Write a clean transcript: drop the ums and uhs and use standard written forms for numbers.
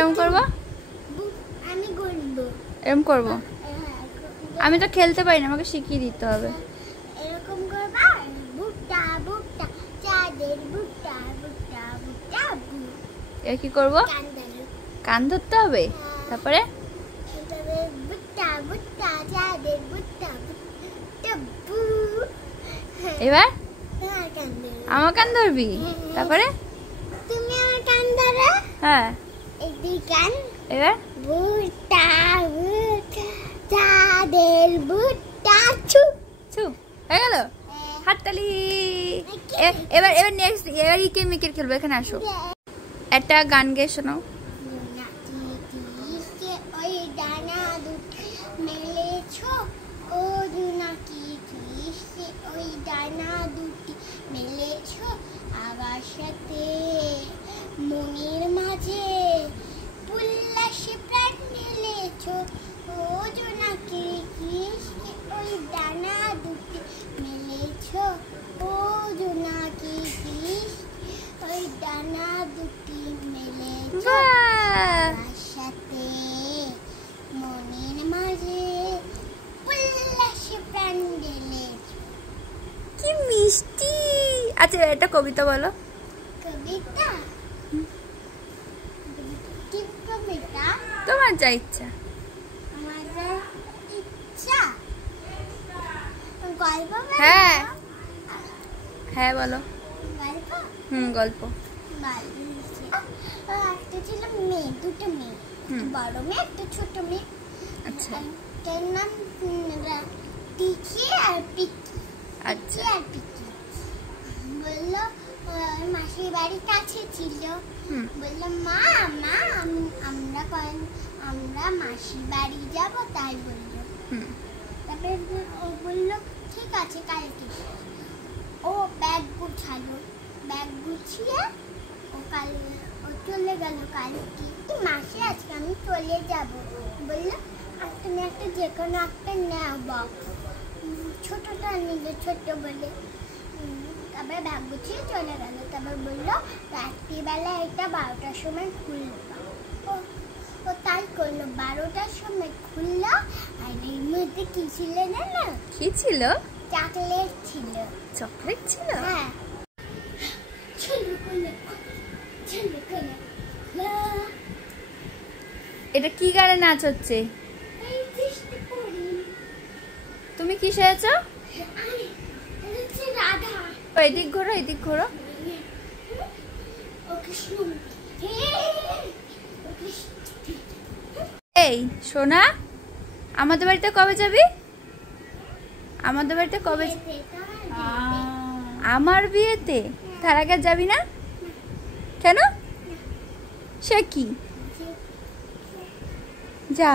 এরকম করবো, এরকম করবো। আমি তো খেলতে পারি না, আমাকে শিখিয়ে দিতে হবে। এর কি করবো? কান ধরতে হবে, তারপরে এবার আমার কান ধরবি, তারপরে তুমি আমার কান ধরো। হ্যাঁ, এই কান। এবার ভুট্টা ভুট্টা চাঁদের ভুট্টা চুপ চুপ হয়ে গেল। হাততালি। এবার এবার নেক্সট, এবার ইকে মিকের খেলবো। এখানে আসো, একটা গান গেয়ে শোনাও। ওই ডানা দুটি মেলেছো, ও জোনাকি কিসে ওই ডানা দুটি মেলেছো আকাশেতে, মনের মাঝে উল্লাসে প্রাণ ঢেলেছো, ও জোনাকি কিসে ওই ডানা দুটি মেলেছো, ও জোনাকি কিসে ওই ডানা দুটি মেলেছো আকাশেতে, মনের মাঝে উল্লাসে প্রাণ ঢেলেছো। কি মিষ্টি। আচ্ছা একটা কবিতা বলো। কবিতা? কি কবিতা? তোমার যা ইচ্ছা। আমার যা ইচ্ছা। গল্প? হ্যাঁ হ্যাঁ বলো। গল্প? গল্প। একটা ছিল মেয়ে, দুটো মেয়ে, বড় মেয়ে একটা ছোট মেয়ে। আচ্ছা, তার নাম টিকি আর পিকি। আচ্ছা, আর পিকি বললো মাসির বাড়ির কাছে ছিল। বললো মা মা আমরা মাসির বাড়ি যাব, তাই বললো। তারপরে ও বললো ঠিক আছে কালকে। ও ব্যাগ গুছালো, ব্যাগ গুছিয়ে ও চলে গেল কালকে। মাসি আজকে আমি চলে যাব। বললো আর তুমি একটা যে কোনো একটা নাও বক্স, ছোটটা নিলে ছোট বলে। তারপরে ব্যাগ গুছিয়ে চলে গেল। তারপর বললো রাত্রিবেলা এটা 12টার সময় খুললো। ও তাই করলো, 12টার সময় খুললো। আর এর মধ্যে কি ছিল না? কি ছিল? চকলেট ছিল। চকলেট ছিল? হ্যাঁ। এটা কি গানে নাচ হচ্ছে? তুমি কি সেরেছ? এদিক ঘোরো, এদিক ঘোরো। এই সোনা, আমাদের বাড়িতে কবে যাবি? আমাদের বাড়িতে কবে? আমার বিয়েতে? তার আগে যাবি না কেন? সে কি? যা।